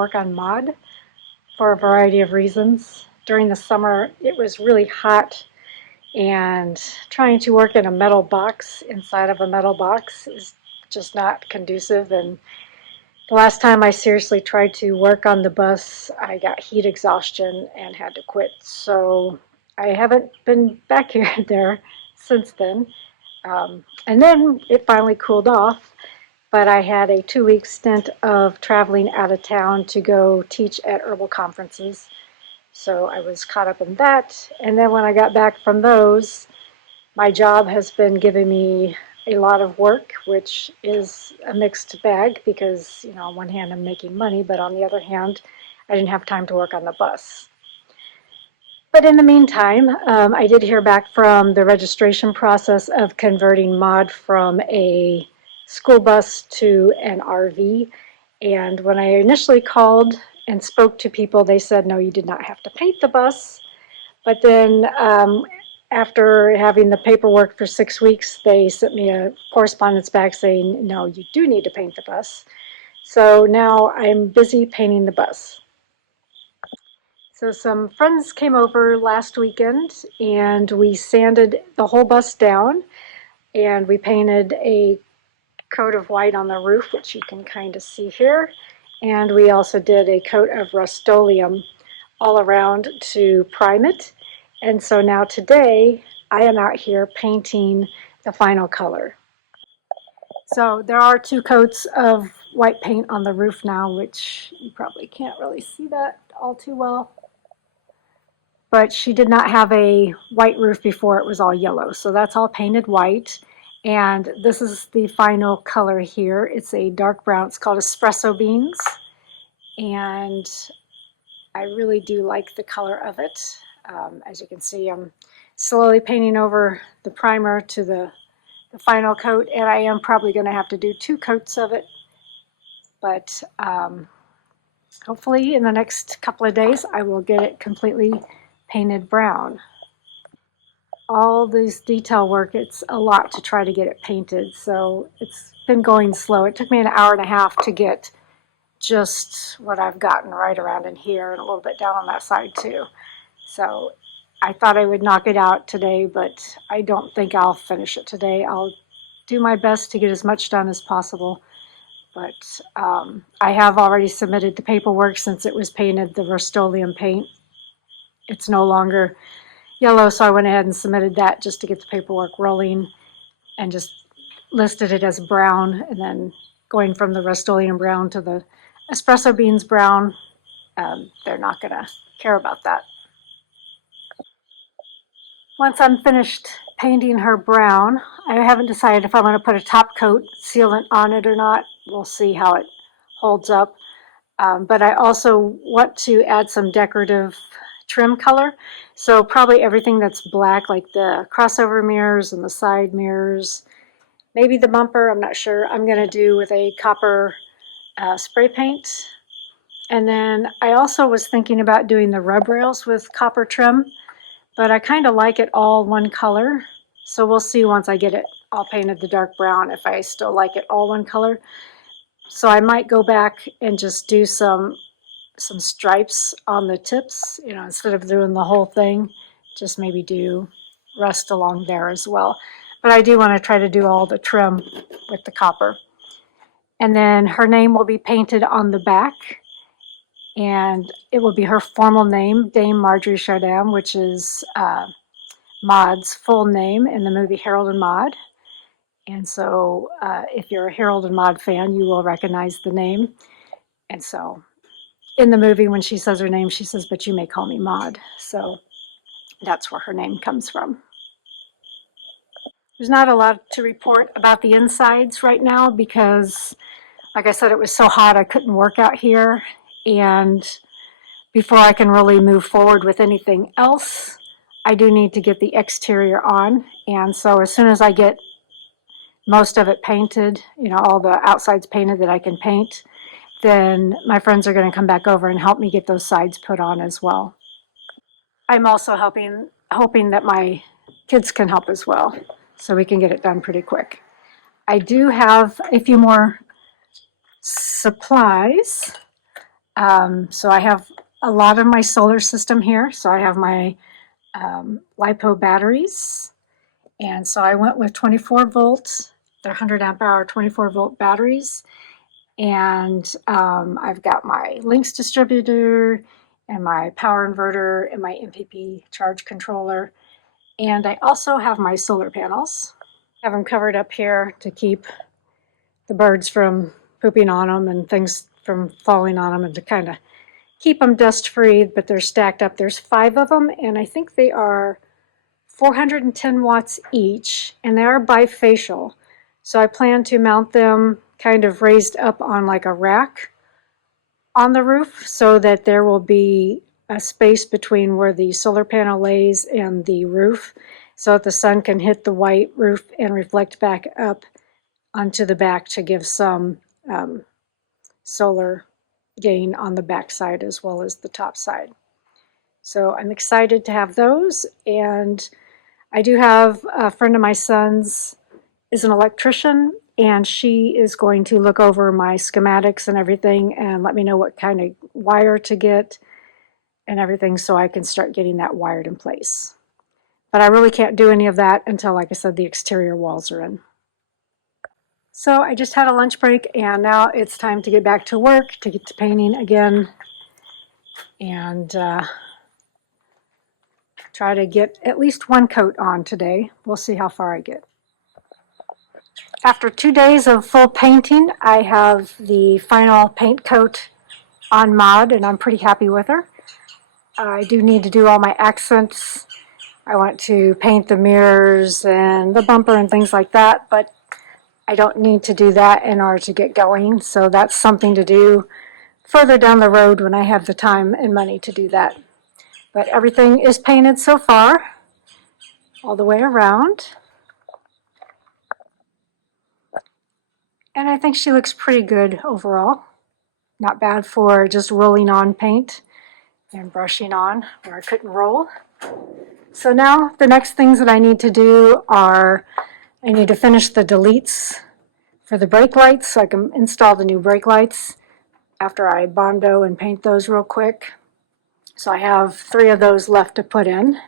work on Maude for a variety of reasons. During the summer, it was really hot, and trying to work in a metal box inside of a metal box is just not conducive. And the last time I seriously tried to work on the bus, I got heat exhaustion and had to quit. So I haven't been back here there since then. And then it finally cooled off, but I had a 2-week stint of traveling out of town to go teach at herbal conferences. So I was caught up in that. And then when I got back from those, my job has been giving me a lot of work, which is a mixed bag because, on one hand, I'm making money, but on the other hand, I didn't have time to work on the bus. But in the meantime, I did hear back from the registration process of converting Maude from a school bus to an RV. And when I initially called and spoke to people, they said, no, you did not have to paint the bus. But then after having the paperwork for 6 weeks, they sent me a correspondence back saying, no, you do need to paint the bus. So now I'm busy painting the bus. So some friends came over last weekend and we sanded the whole bus down, and we painted a coat of white on the roof, which you can kind of see here. And we also did a coat of Rust-Oleum all around to prime it. And so now today I am out here painting the final color. So there are 2 coats of white paint on the roof now, which you probably can't really see that all too well. But she did not have a white roof before. It was all yellow. So that's all painted white. And this is the final color here. It's a dark brown. It's called espresso beans. And I really do like the color of it. As you can see, I'm slowly painting over the primer to the final coat. And I am probably going to have to do 2 coats of it. But hopefully in the next couple of days, I will get it completely painted brown. All this detail work, it's a lot to try to get it painted, so it's been going slow. It took me an hour and a half to get just what I've gotten right around in here and a little bit down on that side too. So I thought I would knock it out today, but I don't think I'll finish it today. I'll do my best to get as much done as possible, but I have already submitted the paperwork since it was painted the Rust-Oleum paint. It's no longer yellow, so I went ahead and submitted that just to get the paperwork rolling and just listed it as brown, and then going from the Rust-Oleum brown to the espresso beans brown, they're not going to care about that. Once I'm finished painting her brown, I haven't decided if I'm going to put a top coat sealant on it or not. We'll see how it holds up. But I also want to add some decorative trim color. So probably everything that's black, like the crossover mirrors and the side mirrors, maybe the bumper, I'm not sure, I'm going to do with a copper spray paint. And then I also was thinking about doing the rub rails with copper trim, but I kind of like it all one color. So we'll see once I get it all painted the dark brown if I still like it all one color. So I might go back and just do some stripes on the tips, instead of doing the whole thing, just maybe do rust along there as well. But I do want to try to do all the trim with the copper. And then her name will be painted on the back, and it will be her formal name, Dame Marjorie Chardin, which is Maude's full name in the movie Harold and Maude. And so if you're a Harold and Maude fan, you will recognize the name. And so in the movie, when she says her name, she says, but you may call me Maude. So that's where her name comes from. There's not a lot to report about the insides right now because, like I said, it was so hot I couldn't work out here. And before I can really move forward with anything else, I do need to get the exterior on. And so as soon as I get most of it painted, all the outsides painted that I can paint, then my friends are going to come back over and help me get those sides put on as well. I'm also hoping that my kids can help as well, so we can get it done pretty quick. I do have a few more supplies. So I have a lot of my solar system here. So I have my LiPo batteries. And so I went with 24 volts, they're 100 amp hour, 24 volt batteries. And I've got my Lynx distributor and my power inverter and my MPP charge controller. And I also have my solar panels. I have them covered up here to keep the birds from pooping on them and things from falling on them, and to kind of keep them dust free, but they're stacked up. There's 5 of them, and I think they are 410 watts each, and they are bifacial. So I plan to mount them kind of raised up on like a rack on the roof so that there will be a space between where the solar panel lays and the roof, so that the sun can hit the white roof and reflect back up onto the back to give some solar gain on the back side as well as the top side. So I'm excited to have those, and I do have a friend of my son's is an electrician, and she is going to look over my schematics and everything and let me know what kind of wire to get and everything so I can start getting that wired in place. But I really can't do any of that until, like I said, the exterior walls are in. So I just had a lunch break, and now it's time to get back to work, to get to painting again, and try to get at least one coat on today. We'll see how far I get. After 2 days of full painting, I have the final paint coat on Maude, and I'm pretty happy with her. I do need to do all my accents. I want to paint the mirrors and the bumper and things like that, but I don't need to do that in order to get going, so that's something to do further down the road when I have the time and money to do that. But everything is painted so far, all the way around. And I think she looks pretty good overall. Not bad for just rolling on paint and brushing on where I couldn't roll. So now the next things that I need to do are I need to finish the deletes for the brake lights so I can install the new brake lights after I Bondo and paint those real quick. So I have 3 of those left to put in.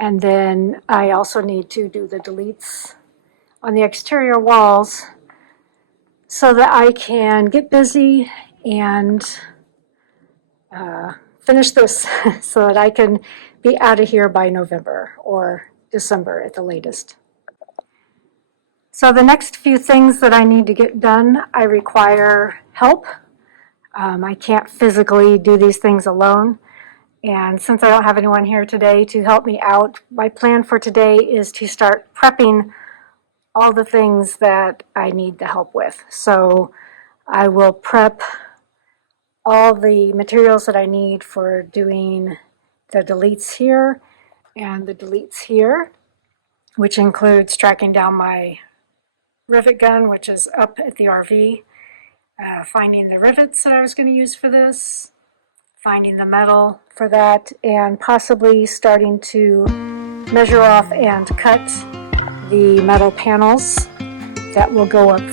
And then I also need to do the deletes on the exterior walls so that I can get busy and finish this so that I can be out of here by November or December at the latest. So the next few things that I need to get done, I require help. I can't physically do these things alone. And since I don't have anyone here today to help me out, my plan for today is to start prepping all the things that I need the help with. So I will prep all the materials that I need for doing the deletes here and the deletes here, which includes tracking down my rivet gun, which is up at the RV, finding the rivets that I was going to use for this, finding the metal for that, and possibly starting to measure off and cut the metal panels that will go up